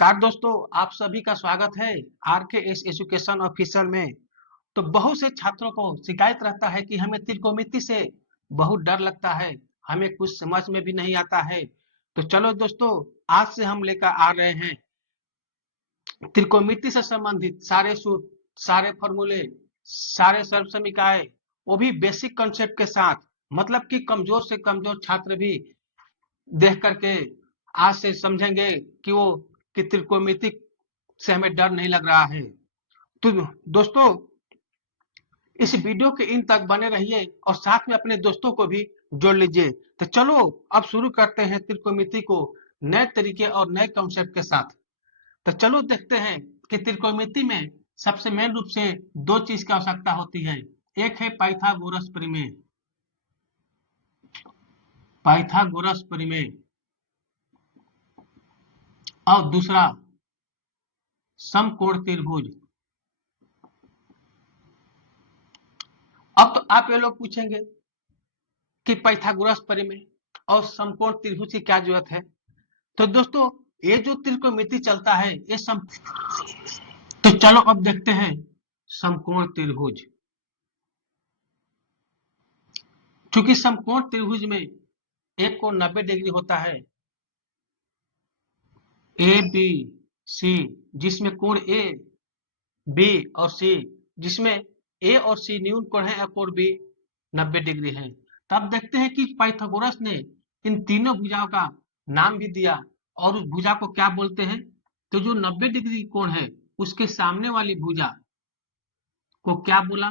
नमस्कार दोस्तों, आप सभी का स्वागत है आर के एस एजुकेशन ऑफिशियल में। तो बहुत से छात्रों को शिकायत रहता है कि हमें त्रिकोणमिति से बहुत डर लगता है, हमें कुछ समझ में भी नहीं आता है। तो चलो दोस्तों, आज से हम लेकर आ रहे हैं त्रिकोणमिति से संबंधित सारे सूत्र, सारे फॉर्मूले, सारे सर्व समीकरण, वो भी बेसिक कॉन्सेप्ट के साथ। मतलब कि कमजोर से कमजोर छात्र भी देख करके आज से समझेंगे कि वो कि त्रिकोणमिति से हमें डर नहीं लग रहा है। तो दोस्तों, इस वीडियो के इन तक बने रहिए और साथ में अपने दोस्तों को भी जोड़ लीजिए। तो चलो अब शुरू करते हैं त्रिकोणमिति को नए तरीके और नए कॉन्सेप्ट के साथ। तो चलो देखते हैं कि त्रिकोणमिति में सबसे मेन रूप से दो चीज की आवश्यकता होती है। एक है पाइथागोरस प्रमेय, पाइथागोरस प्रमेय, और दूसरा समकोण त्रिभुज। अब तो आप ये लोग पूछेंगे कि पाइथागोरस प्रमेय और समकोण त्रिभुज की क्या जरूरत है। तो दोस्तों, ये जो त्रिकोणमिति चलता है ये तो चलो अब देखते हैं समकोण त्रिभुज। चूंकि समकोण त्रिभुज में एक कोण 90 डिग्री होता है, ए बी सी, जिसमें कोण ए बी और सी, जिसमें ए और सी न्यून कोण है और कोण बी 90 डिग्री है। तब देखते हैं कि पाइथागोरस ने इन तीनों भुजाओं का नाम भी दिया और उस भुजा को क्या बोलते हैं। तो जो 90 डिग्री कोण है उसके सामने वाली भुजा को क्या बोला?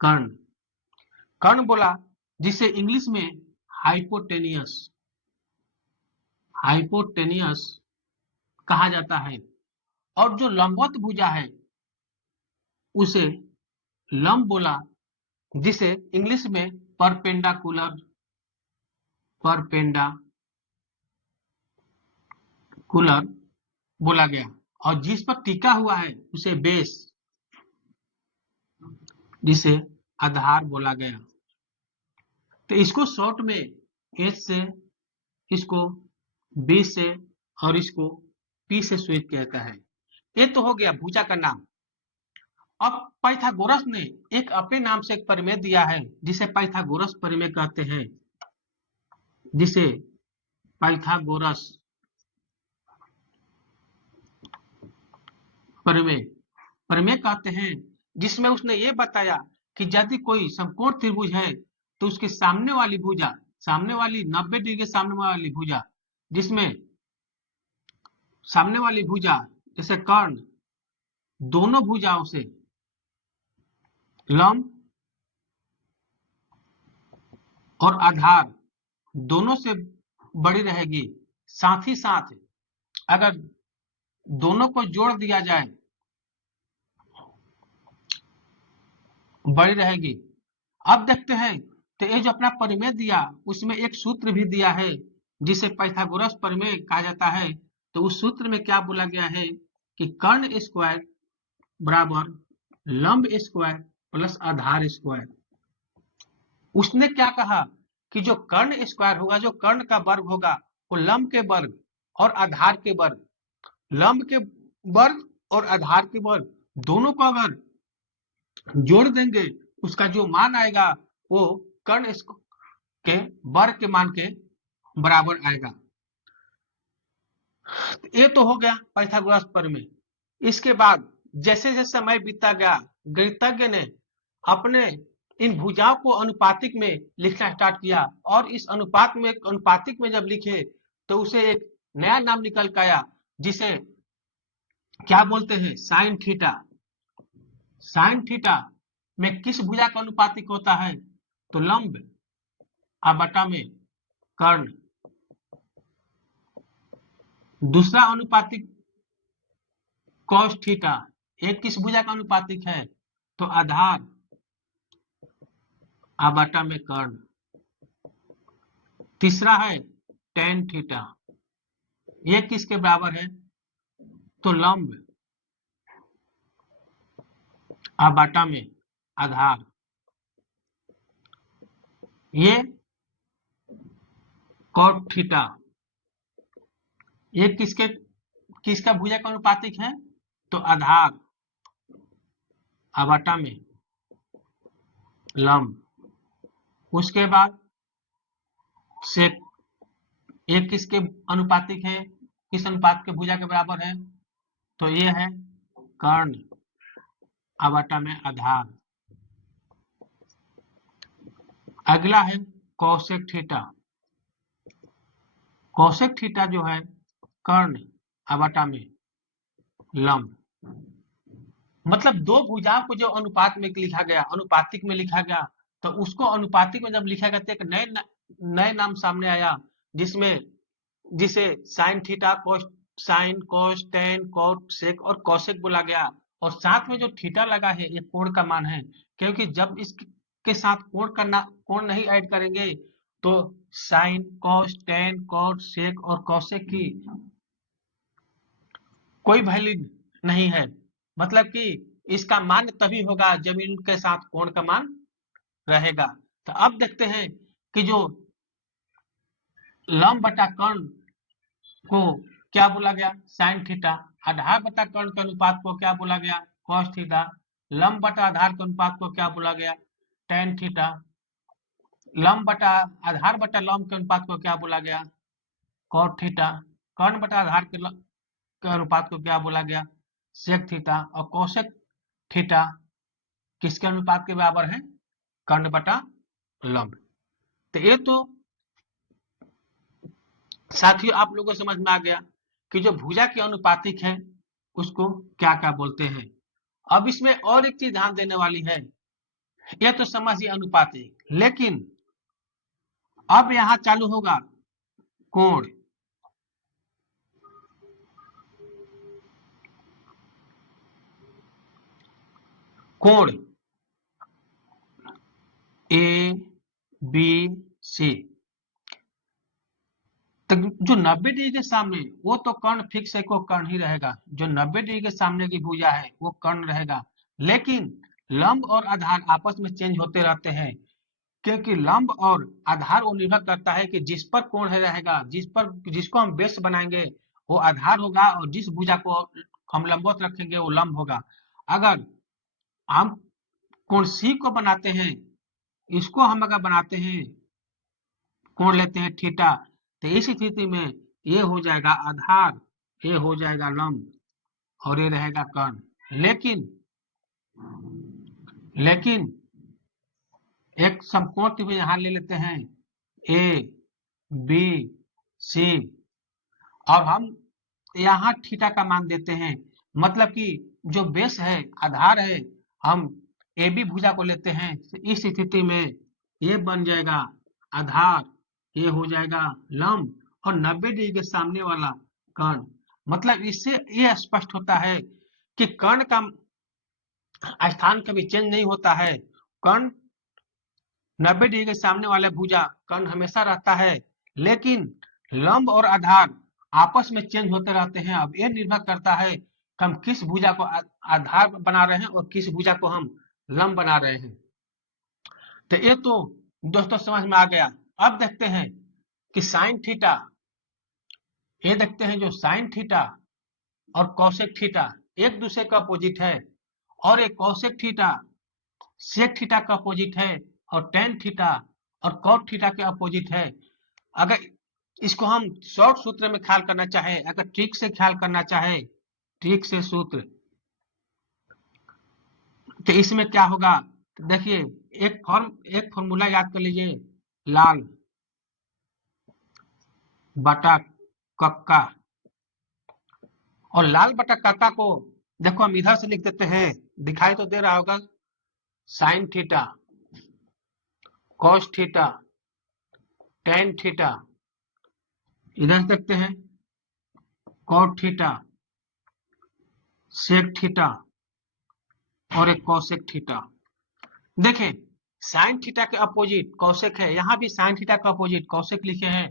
कर्ण। कर्ण बोला, जिसे इंग्लिश में हाइपोटेनियस, हाइपोटेनियस कहा जाता है। और जो लंबवत भुजा है उसे लंब बोला, जिसे इंग्लिश में परपेंडाकुलर, परपेंडाकुलर बोला गया। और जिस पर टिका हुआ है उसे बेस, जिसे आधार बोला गया। तो इसको शॉर्ट में एच से, इसको बी से और इसको पी से सूचित कहता है। ये तो हो गया भुजा का नाम। अब पाइथागोरस ने एक अपने नाम से एक प्रमेय दिया है जिसे पाइथागोरस प्रमेय कहते हैं, जिसे पाइथागोरस प्रमेय प्रमेय कहते हैं, जिसमें उसने ये बताया कि यदि कोई समकोण त्रिभुज है तो उसके सामने वाली भुजा, सामने वाली 90 डिग्री के सामने वाली भुजा, जिसमें सामने वाली भुजा जैसे कर्ण, दोनों भुजाओं से लंब और आधार दोनों से बड़ी रहेगी। साथ ही साथ अगर दोनों को जोड़ दिया जाए बड़ी रहेगी। अब देखते हैं, तो ये जो अपना प्रमेय दिया उसमें एक सूत्र भी दिया है जिसे पाइथागोरस प्रमेय कहा जाता है। तो उस सूत्र में क्या बोला गया है कि कर्ण स्क्वायर बराबर लंब स्क्वायर प्लस आधार स्क्वायर। उसने क्या कहा कि जो कर्ण स्क्वायर होगा, जो कर्ण का वर्ग होगा, वो लंब के वर्ग और आधार के वर्ग, लंब के वर्ग और आधार के वर्ग दोनों को अगर जोड़ देंगे, उसका जो मान आएगा वो कर्ण के वर्ग के मान के बराबर आएगा। ये तो हो गया पाइथागोरस प्रमेय। इसके बाद जैसे जैसे समय बीता गया, गणितज्ञ ने अपने इन भुजाओं को अनुपातिक में लिखना स्टार्ट किया और इस अनुपातिक में जब लिखे तो उसे एक नया नाम निकल के आया, जिसे क्या बोलते हैं? Sine theta. साइन थीटा में किस भुजा का अनुपातिक होता है? तो लंब बटा में कर्ण। दूसरा अनुपातिक कॉस थीटा, एक किस भुजा का अनुपातिक है? तो आधार बटा में कर्ण। तीसरा है टेन थीटा, ये किसके बराबर है? तो लंब बटा में आधार। ये कॉट थीटा, ये किसके किसका भुजा का अनुपातिक है? तो आधार बटा में लंब, उसके बाद सेक, एक किसके अनुपातिक है, किस अनुपात के भुजा के बराबर है? तो ये है कर्ण बटा में आधार। अगला है कौसेक थीटा। कौसेक थीटा जो है कर्ण बटा में लंब, मतलब दो भुजाओं को जो अनुपात में लिखा गया, अनुपातिक में लिखा गया, तो उसको अनुपातिक में जब लिखा गया तो एक नए नाम सामने आया, जिसमें जिसे साइन थीटा, कोस साइन, कोस, टेन, कोट, सेक और कौसेक बोला गया। और साथ में जो थीटा लगा है ये कोण का मान है, क्योंकि जब इसके साथ कोण नहीं ऐड करेंगे तो साइन, कोस, टेन, कोट, सेक और कौसेक की कोई वैल्यू नहीं है। मतलब कि इसका मान तभी होगा जब इनके साथ कोण का मान रहेगा। तो अब देखते हैं कि जो लंब बटा कर्ण को क्या बोला गया? Sine theta. आधार बटा कर्ण के अनुपात को क्या बोला गया? Cos theta. लंब बटा आधार के अनुपात को क्या बोला गया? Tan theta. लंब बटा आधार बटा लंब के अनुपात को क्या बोला गया? Cot theta. कर्ण बटा आधार के अनुपात को क्या बोला गया? Sec theta. और कोसेक थीटा किसके अनुपात के बराबर है? कर्ण बटा लंब। तो ये तो साथियों आप लोगों को समझ में आ गया कि जो भुजा की अनुपातिक है उसको क्या क्या बोलते हैं। अब इसमें और एक चीज ध्यान देने वाली है, ये तो समझिए अनुपातिक, लेकिन अब यहां चालू होगा कोण। कोण ए बी सी, तो जो 90 डिग्री के सामने वो तो कर्ण फिक्स है, को कर्ण ही रहेगा। जो 90 डिग्री के सामने की भुजा है वो कर्ण रहेगा, लेकिन लंब और आधार आपस में चेंज होते रहते हैं, क्योंकि लंब और आधार वो निर्भर करता है कि जिस पर कोण है रहेगा, जिसको हम बेस बनाएंगे वो आधार होगा, और जिस भुजा को हम लंबवत रखेंगे वो लंब होगा। अगर हम कोण सी को बनाते हैं, इसको हम अगर बनाते हैं, कोण लेते हैं थीटा, तो इस स्थिति में ये हो जाएगा आधार, ये हो जाएगा लंब और ये रहेगा कर्ण। लेकिन एक समकोण त्रिभुज यहां ले लेते हैं ए बी सी, और हम यहाँ थीटा का मान देते हैं, मतलब कि जो बेस है, आधार है, हम ए बी भुजा को लेते हैं। इस स्थिति में ये बन जाएगा आधार, ये हो जाएगा लंब, और 90 डिग्री के सामने वाला कर्ण। मतलब इससे ये स्पष्ट होता है कि कर्ण का स्थान कभी चेंज नहीं होता है। कर्ण 90 डिग्री के सामने वाला भुजा कर्ण हमेशा रहता है, लेकिन लंब और आधार आपस में चेंज होते रहते हैं। अब ये निर्भर करता है कि हम किस भुजा को आधार बना रहे हैं और किस भुजा को हम लंब बना रहे हैं। तो ये तो दोस्तों समझ में आ गया। अब देखते हैं कि साइन थीटा, ये देखते हैं जो साइन थीटा और कौसेक थीटा एक दूसरे का अपोजिट है, और एक कौसेक थीटा सेक थीटा का अपोजिट है, और टेन थीटा और कॉट थीटा के अपोजिट है। अगर इसको हम शॉर्ट सूत्र में ख्याल करना चाहे, अगर ट्रिक से ख्याल करना चाहे, ट्रिक से सूत्र, तो इसमें क्या होगा? तो देखिए एक फॉर्मूला याद कर लीजिए, लाल बटा कक्का, और लाल बटा कक्का को देखो हम इधर से लिख देते हैं, दिखाई तो दे रहा होगा, sine theta, cos theta, tan theta, इधर देखते हैं कॉट थीटा, सेक थीटा और एक कौसेक थीटा। देखें साइन थीटा के अपोजिट कौसेक है, यहाँ भी साइन थीटा का अपोजिट कौसेक लिखे हैं।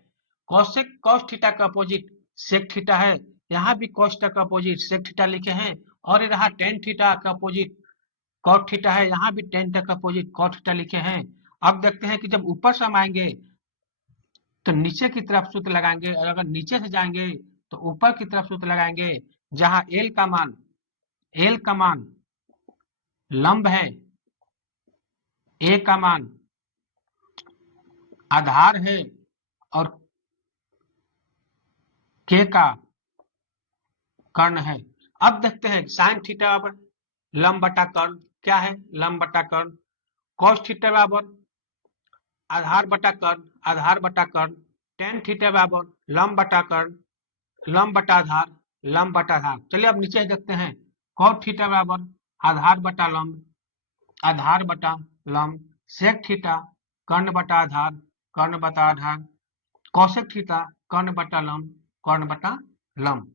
कौसेक कॉस थीटा का अपोजिट सेक थीटा है, यहाँ भी कॉस थीटा का अपोजिट सेक थीटा लिखे हैं। और रहा टेन थीटा का अपोजिट कॉट थीटा है, यहाँ भी टेन थीटा का अपोजिट कॉट थीटा लिखे हैं। अब देखते हैं कि जब ऊपर से हम आएंगे तो नीचे की तरफ सूत्र लगाएंगे, और अगर नीचे से जाएंगे तो ऊपर की तरफ सूत्र लगाएंगे, जहां एल का मान लंब है, ए का मान आधार है और के का कर्ण है। अब देखते हैं साइन थीटा बराबर लंब बटा कर्ण, क्या है लंब बटा कर्ण। कॉस थीटा बराबर आधार बटा कर्ण, टेन थीटा बराबर लंब बटा कर्ण, लंब बटा आधार। चलिए अब नीचे देखते हैं, कॉट थीटा बराबर आधार बटा लंब, सेक थीटा कर्ण बटा आधार, कौशिक थीटा कर्ण बटा लंब।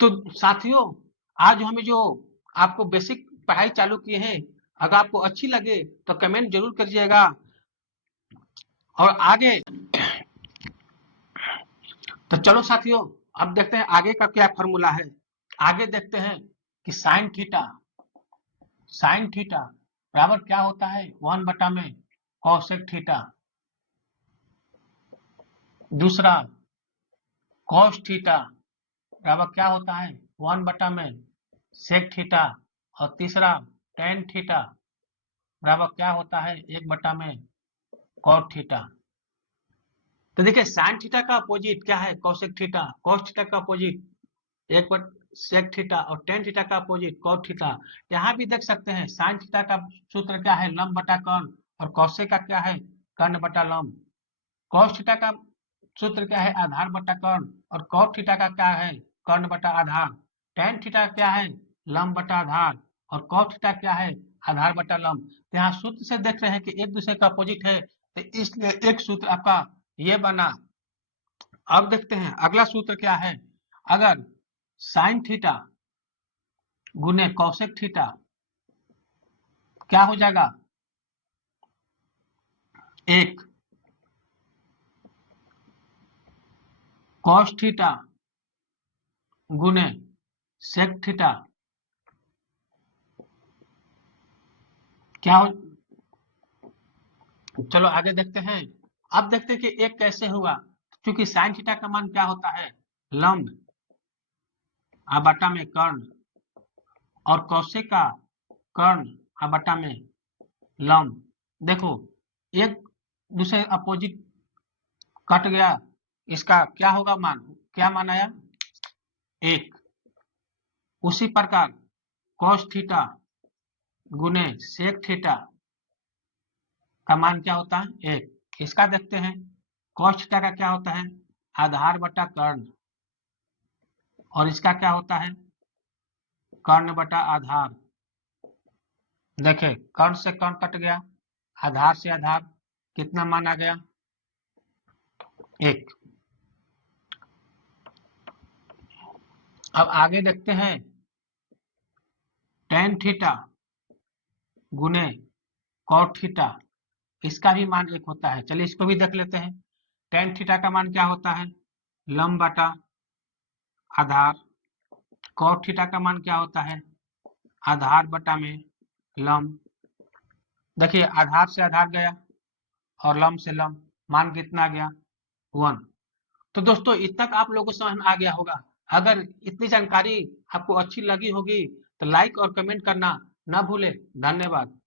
तो साथियों, आज हमें जो आपको बेसिक पढ़ाई चालू किए हैं, अगर आपको अच्छी लगे तो कमेंट जरूर करिएगा। और आगे तो चलो साथियों, अब देखते हैं आगे का क्या फॉर्मूला है। आगे देखते हैं कि साइन थीटा बराबर क्या होता है 1 बटा में कॉसेक थीटा। दूसरा कॉस थीटा बराबर क्या होता है 1 बटा में सेक थीटा। और तीसरा टेन थीटा बराबर क्या होता है 1 बटा में कॉट थीटा। तो देखिए साइन थीटा का अपोजिट क्या है कॉसेक थीटा, कॉस थीटा का अपोजिट 1 बटा सेक थीटा और टेन थीटा का अपोजिट कॉट थीटा। यहाँ भी देख सकते हैं साइन थीटा का सूत्र क्या है लंब बटा कर्ण और कॉसेक का क्या है कर्ण बटा लंब। कॉस थीटा का सूत्र क्या है आधार बटा कर्ण और कॉट थीटा का क्या है कर्ण बटा आधार। टेन थीटा क्या है लंब बटा आधार और कॉट थीटा क्या है आधार बटा लंब। तो यहाँ सूत्र से देख रहे हैं कि एक दूसरे का अपोजिट है, तो इसलिए एक सूत्र आपका ये बना। अब देखते हैं अगला सूत्र क्या है, अगर साइन थीटा गुने कॉसेक थीटा क्या हो जाएगा, एक कॉस थीटा गुने सेक थीटा क्या हो। चलो आगे देखते हैं। अब देखते हैं कि एक कैसे हुआ, क्योंकि साइन थीटा का मान क्या होता है लंब बटा में कर्ण और कौशिक का कर्ण बटा में लंब। देखो एक दूसरे अपोजिट कट गया, इसका क्या होगा मान, क्या मान आया एक। उसी प्रकार कॉस थीटा गुने सेक थीटा का मान क्या होता है एक। इसका देखते हैं कॉस थीटा का क्या होता है आधार बटा कर्ण और इसका क्या होता है कर्ण बटा आधार। देखे कर्ण से कर्ण कट गया, आधार से आधार, कितना मान आ गया एक। अब आगे देखते हैं टेन थीटा गुने कॉट थीटा, इसका भी मान एक होता है। चलिए इसको भी देख लेते हैं। टेन थीटा का मान क्या होता है लंब बटा आधार, कॉट थीटा का मान क्या होता है आधार बटा में लंब। देखिए आधार से आधार गया और लंब से लंब, मान कितना गया 1। तो दोस्तों इतना तक आप लोगों को समझ में आ गया होगा। अगर इतनी जानकारी आपको अच्छी लगी होगी तो लाइक और कमेंट करना ना भूले। धन्यवाद।